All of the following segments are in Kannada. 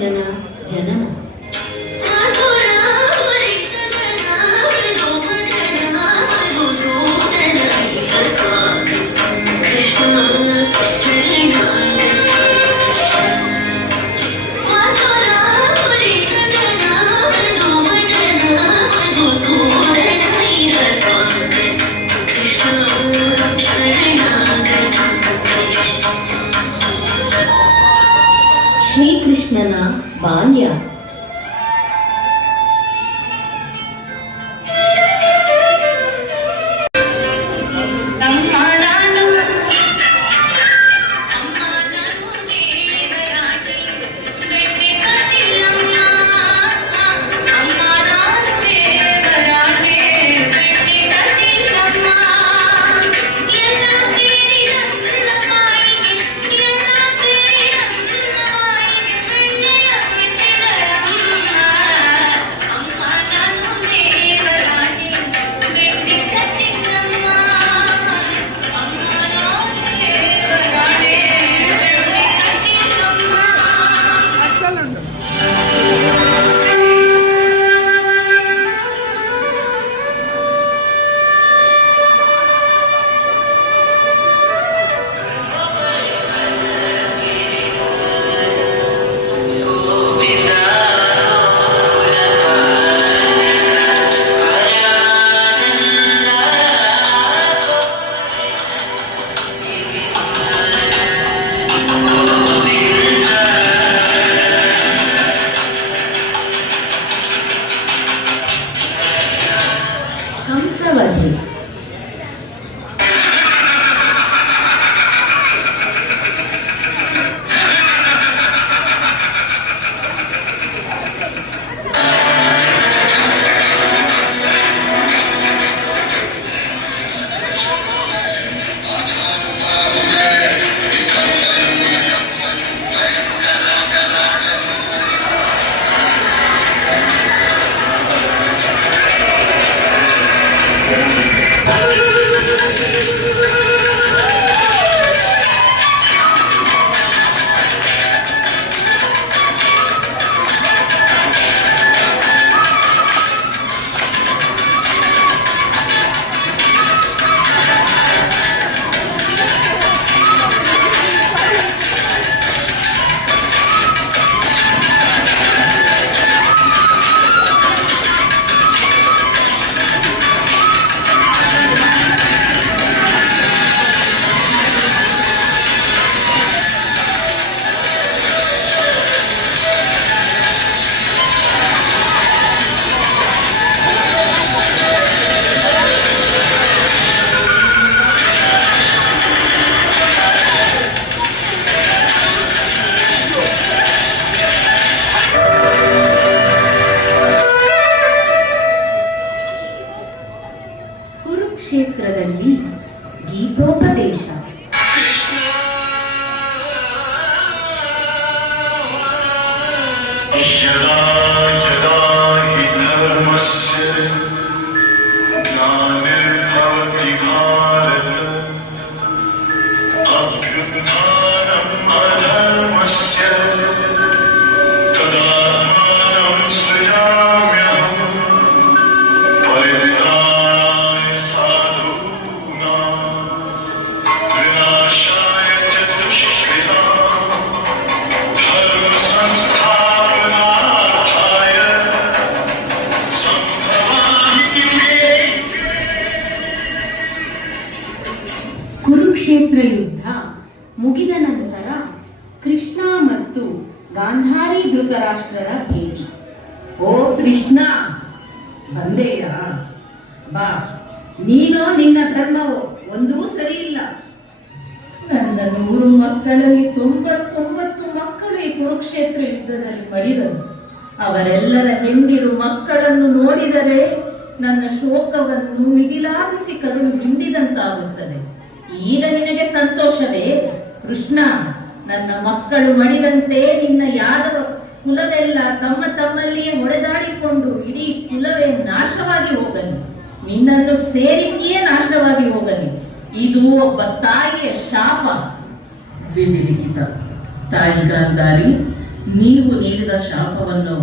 ಶ್ರೀಕೃಷ್ಣನ ಜನನ. ಶ್ರೀಕೃಷ್ಣನ ಬಾಲ್ಯ. ಕಂಸವಧೆ. ಕ್ಷೇತ್ರದಲ್ಲಿ ಗೀತೋಪದೇಶ. ಕುರುಕ್ಷೇತ್ರ ಯುದ್ಧ ಮುಗಿದ ನಂತರ ಕೃಷ್ಣ ಮತ್ತು ಗಾಂಧಾರಿ ಧೃತರಾಷ್ಟ್ರರ ಭೇಟಿ. ಓ ಕೃಷ್ಣ, ಬಂದೆಯಾ? ಬಾ, ನೀನೋ ನಿನ್ನ ಧರ್ಮವೋ ಒಂದೂ ಸರಿ ಇಲ್ಲ. ನನ್ನ 100 ಮಕ್ಕಳಲ್ಲಿ 99 ಮಕ್ಕಳು ಈ ಕುರುಕ್ಷೇತ್ರ ಯುದ್ಧದಲ್ಲಿ ಮಡಿದರು. ಅವರೆಲ್ಲರ ಹೆಂಡಿರು ಮಕ್ಕಳನ್ನು ನೋಡಿದರೆ ನನ್ನ ಶೋಕವನ್ನು ಮಿಗಿಲಾಗಿಸಿ ಕದಲು ಹಿಂಡಿದಂತಾಗುತ್ತದೆ. ಈಗ ನಿನಗೆ ಸಂತೋಷವೇ ಕೃಷ್ಣ? ನನ್ನ ಮಕ್ಕಳು ಮಡಿದಂತೆ ನಿನ್ನ ಯಾದವ ಕುಲವೆಲ್ಲ ತಮ್ಮ ತಮ್ಮಲ್ಲಿಯೇ ಹೊಡೆದಾಡಿಕೊಂಡು ಇಡೀ ಕುಲವೇ ನಾಶವಾಗಿ ಹೋಗಲಿ, ನಿನ್ನನ್ನು ಸೇರಿಸಿಯೇ ನಾಶವಾಗಿ ಹೋಗಲಿ. ಇದು ಒಬ್ಬ ತಾಯಿಯ ಶಾಪ. ವಿಧಿಲಿಖಿತ. ತಾಯಿ ಗಾಂಧಾರಿ, ನೀವು ನೀಡಿದ ಶಾಪವನ್ನು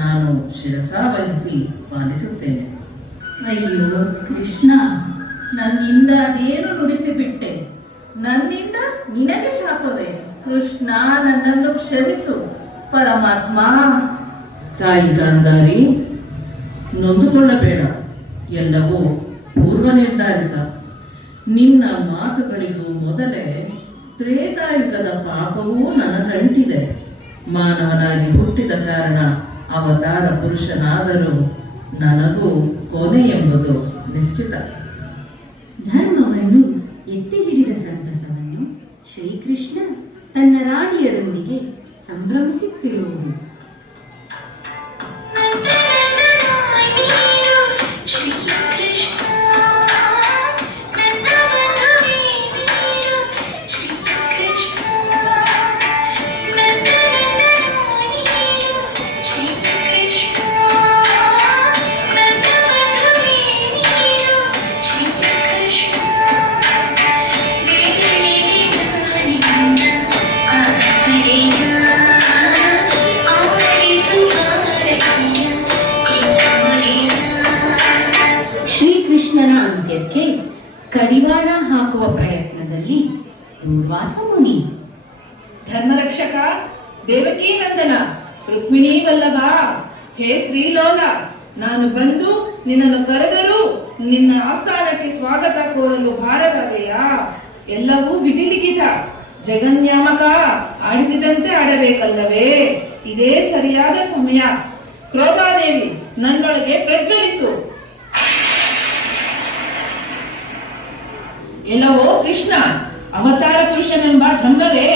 ನಾನು ಶಿರಸಾವಹಿಸಿ ಪಾಲಿಸುತ್ತೇನೆ. ಅಯ್ಯೋ ಕೃಷ್ಣ, ನನ್ನಿಂದ ಅದೇನು ನುಡಿಸಿಬಿಟ್ಟೆ. ನನ್ನಿಂದ ನಿನಗೆ ಶಾಪವೇ? ಕೃಷ್ಣ, ನನ್ನನ್ನು ಕ್ಷಮಿಸು ಪರಮಾತ್ಮ. ತಾಯಿ ಗಾಂಧಾರಿ, ನೊಂದುಕೊಳ್ಳಬೇಡ. ಎಲ್ಲವೂ ಪೂರ್ವ ನಿರ್ಧಾರಿತ. ನಿನ್ನ ಮಾತುಗಳಿಗೂ ಮೊದಲೇ ತ್ರೇತಾಯುಗದ ಪಾಪವೂ ನನಗಂಟಿದೆ. ಮಾನವನಾಗಿ ಹುಟ್ಟಿದ ಕಾರಣ ಅವತಾರ ಪುರುಷನಾದರೂ ನನಗೂ ಕೊನೆ ಎಂಬುದು ನಿಶ್ಚಿತ. ಧರ್ಮವನ್ನು ಎತ್ತಿ ಹಿಡಿದ ಸಂತಸವನ್ನು ಶ್ರೀಕೃಷ್ಣ ತನ್ನ ರಾಣಿಯರೊಂದಿಗೆ ಸಂಭ್ರಮಿಸುತ್ತಿರುವುದು. ಶ್ರೀಕೃಷ್ಣನ ಅಂತ್ಯಕ್ಕೆ ಕಡಿವಾಣ ಹಾಕುವ ಪ್ರಯತ್ನದಲ್ಲಿ ದೂರ್ವಾಸ ಮುನಿ. ಧರ್ಮರಕ್ಷಕ, ದೇವಕೀ ನಂದನ, ರುಕ್ಮಿಣೀ ವಲ್ಲಭ, ಹೇ ಶ್ರೀಲೋಲ, ನಾನು ಬಂದು ನಿನ್ನನ್ನು ಕರೆದರೂ ನಿನ್ನ ಆಸ್ಥಾನಕ್ಕೆ ಸ್ವಾಗತ ಕೋರಲು ಬಾರದಾಗೆಯಾ? ಎಲ್ಲವೂ ವಿಧಿಲಿಖಿತ. ಜಗನ್ಯಾಮಕ ಆಡಿಸಿದಂತೆ ಆಡಬೇಕಲ್ಲವೇ? ಇದೇ ಸರಿಯಾದ ಸಮಯ. ಕ್ರೋಧಾದೇವಿ, ನನ್ನೊಳಗೆ ಪ್ರಜ್ವಲಿಸು. ಎಲ್ಲವೋ ಕೃಷ್ಣ, ಅವತಾರ ಪುರುಷನೆಂಬ ಜಂಬವೇ,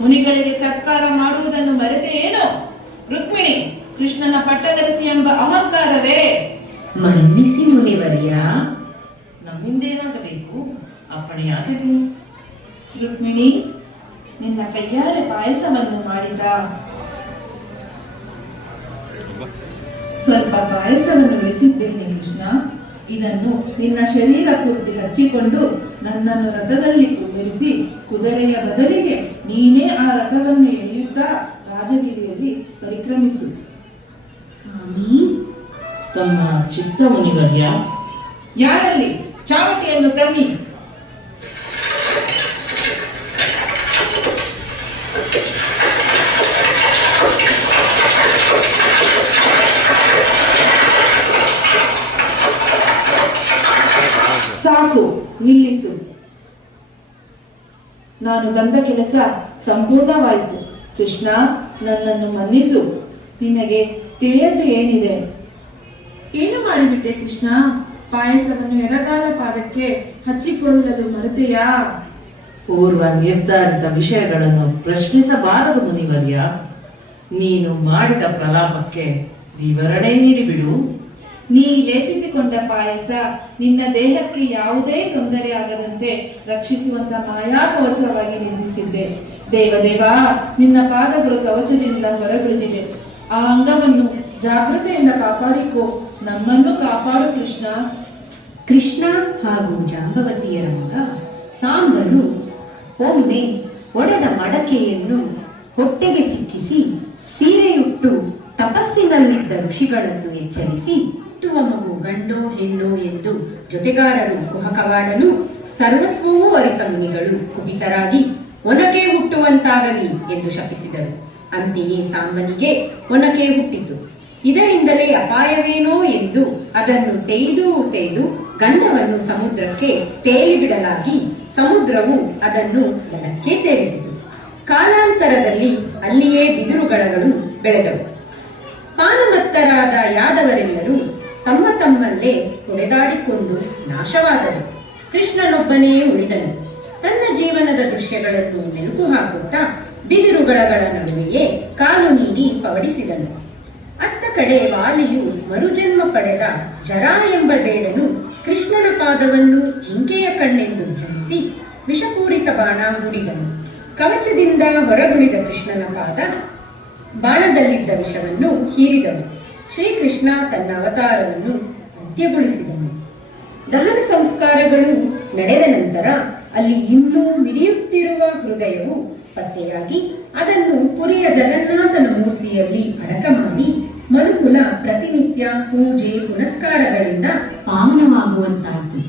ಮುನಿಗಳಿಗೆ ಸತ್ಕಾರ ಮಾಡುವುದನ್ನು ಮರೆತೆ ಏನೋ? ರುಕ್ಮಿಣಿ, ಕೃಷ್ಣನ ಪಟ್ಟದರಸಿ ಎಂಬ ಅಹಂಕಾರವೇ? ಮನ್ನಿಸಿ ಮುನಿವರ್ಯ. ನಮ್ಮಿಂದೇನಾಗಬೇಕು? ಅಪ್ಪಣೆಯಾಗಲಿ. ರುಕ್ಮಿಣಿ, ನಿನ್ನ ಕೈಯಾರೆ ಪಾಯಸವನ್ನು ಮಾಡಿದ. ಸ್ವಲ್ಪ ಪಾಯಸವನ್ನು ಉಳಿಸಿದ್ದೇನೆ ಕೃಷ್ಣ. ಇದನ್ನು ನಿನ್ನ ಶರೀರ ಪೂರ್ತಿ ಹಚ್ಚಿಕೊಂಡು ನನ್ನನ್ನು ರಥದಲ್ಲಿ ಕುಳ್ಳಿರಿಸಿ ಕುದುರೆಯ ಬದಲಿಗೆ ನೀನೇ ಆ ರಥವನ್ನು ಎಳೆಯುತ್ತಾ ರಾಜಗಿರಿಯಲ್ಲಿ ಪರಿಕ್ರಮಿಸು. ಸ್ವಾಮಿ, ತಮ್ಮ ಚಿತ್ತ ಮುನಿವರ್ಯ. ಯಾರಲ್ಲಿ? ಚಾವಟಿಯನ್ನು ತನ್ನಿ. ಸಾಕು, ನಿಲ್ಲಿಸು. ನಾನು ಬಂದ ಕೆಲಸ ಸಂಪೂರ್ಣವಾಯಿತು. ಕೃಷ್ಣ, ನನ್ನನ್ನು ಮನ್ನಿಸು. ನಿನಗೆ ತಿಳಿಯದ್ದು ಏನಿದೆ? ಏನು ಮಾಡಿಬಿಟ್ಟೆ ಕೃಷ್ಣ? ಪಾಯಸವನ್ನು ಎಡಗಾಲ ಪಾದಕ್ಕೆ ಹಚ್ಚಿಕೊಳ್ಳಲು ಮರೆತೆಯಾ? ಪೂರ್ವ ನಿರ್ಧಾರಿತ ವಿಷಯಗಳನ್ನು ಪ್ರಶ್ನಿಸಬಾರದು ಮುನಿವರ್ಯ. ನೀನು ಮಾಡಿದ ಪ್ರಲಾಪಕ್ಕೆ ವಿವರಣೆ ನೀಡಿಬಿಡು. ನೀ ಲೇಪಿಸಿಕೊಂಡ ಪಾಯಸ ನಿನ್ನ ದೇಹಕ್ಕೆ ಯಾವುದೇ ತೊಂದರೆ ಆಗದಂತೆ ರಕ್ಷಿಸುವಂತ ಮಾಯಾ ಕವಚವಾಗಿ ನಿರ್ಮಿಸಿದ್ದೆ. ದೇವದೇವ, ನಿನ್ನ ಪಾದಗಳು ಕವಚದಿಂದ ಹೊರಗುಳಿದಿದೆ. ಆ ಅಂಗವನ್ನು ಜಾಗೃತೆಯಿಂದ ಕಾಪಾಡಿಕೋ. ನಮ್ಮನ್ನು ಕಾಪಾಡು ಕೃಷ್ಣ. ಕೃಷ್ಣ ಹಾಗೂ ಜಾಂಬವತಿಯರ ಮಗ ಸಾಂಬನು ಒಮ್ಮೆ ಒಡೆದ ಮಡಕೆಯನ್ನು ಹೊಟ್ಟೆಗೆ ಸಿಕ್ಕಿಸಿ ಸೀರೆಯುಟ್ಟು ತಪಸ್ಸಿನಲ್ಲಿದ್ದ ಋಷಿಗಳನ್ನು ಎಚ್ಚರಿಸಿ, ಹುಟ್ಟುವ ಮಗು ಗಂಡೋ ಹೆಣ್ಣೋ ಎಂದು ಜೊತೆಗಾರರು ಕುಹಕವಾಡಲು ಸರ್ವಸ್ವವೂ ಅರಿತ ಮುನಿಗಳು ಕುಪಿತರಾಗಿ ಒನಕೆ ಹುಟ್ಟುವಂತಾಗಲಿ ಎಂದು ಶಪಿಸಿದರು. ಅಂತೆಯೇ ಸಾಂಬನಿಗೆ ಒನಕೆ ಹುಟ್ಟಿತು. ಇದರಿಂದಲೇ ಅಪಾಯವೇನೋ ಎಂದು ಅದನ್ನು ತೆಯ್ದು ಗಂಧವನ್ನು ಸಮುದ್ರಕ್ಕೆ ತೇಲಿಬಿಡಲಾಗಿ ಸಮುದ್ರವು ಅದನ್ನು ನೆಲಕ್ಕೆ ಸೇರಿಸಿತು. ಕಾಲಾಂತರದಲ್ಲಿ ಅಲ್ಲಿಯೇ ಬಿದಿರುಗಳಗಳು ಬೆಳೆದವು. ಪಾನಮತ್ತರಾದ ಯಾದವರೆಲ್ಲರೂ ತಮ್ಮ ತಮ್ಮಲ್ಲೇ ಹೊಡೆದಾಡಿಕೊಂಡು ನಾಶವಾದರು. ಕೃಷ್ಣನೊಬ್ಬನೇ ಉಳಿದನು. ತನ್ನ ಜೀವನದ ದೃಶ್ಯಗಳನ್ನು ಮೆಲುಕು ಹಾಕುತ್ತಾ ಬಿದಿರುಗಳಗಳ ನಡುವೆಯೇ ಕಾಲು ನೀಡಿ ಪವಡಿಸಿದನು. ಅತ್ತ ಕಡೆ ವಾಲಿಯು ಮರುಜನ್ಮ ಪಡೆದ ಜರಾ ಎಂಬ ಬೇಡನು ಕೃಷ್ಣನ ಪಾದವನ್ನು ಜಿಂಕೆಯ ಕಣ್ಣೆಂದು ಧರಿಸಿ ವಿಷಪೂರಿತ ಬಾಣ ಹೂಡಿದನು. ಕವಚದಿಂದ ಹೊರಗುಳಿದ ಕೃಷ್ಣನ ಪಾದ ಬಾಣದಲ್ಲಿದ್ದ ವಿಷವನ್ನು ಹೀರಿದನು. ಶ್ರೀಕೃಷ್ಣ ತನ್ನ ಅವತಾರವನ್ನು ಅಂತ್ಯಗೊಳಿಸಿದನು. ದಹನ ಸಂಸ್ಕಾರಗಳು ನಡೆದ ನಂತರ ಅಲ್ಲಿ ಇನ್ನೂ ಮಿಡಿಯುತ್ತಿರುವ ಹೃದಯವು ಪತ್ತೆಯಾಗಿ ಅದನ್ನು ಪುರಿಯ ಜಗನ್ನಾಥನ ಮೂರ್ತಿಯಲ್ಲಿ ಅಡಕ ಮಾಡಿ ಮನುಕುಲ ಪ್ರತಿನಿತ್ಯ ಪೂಜೆ ಪುನಸ್ಕಾರಗಳಿಂದ ಪಾವನವಾಗುವಂತಾಯಿತು.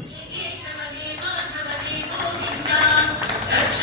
ರಕ್ಷ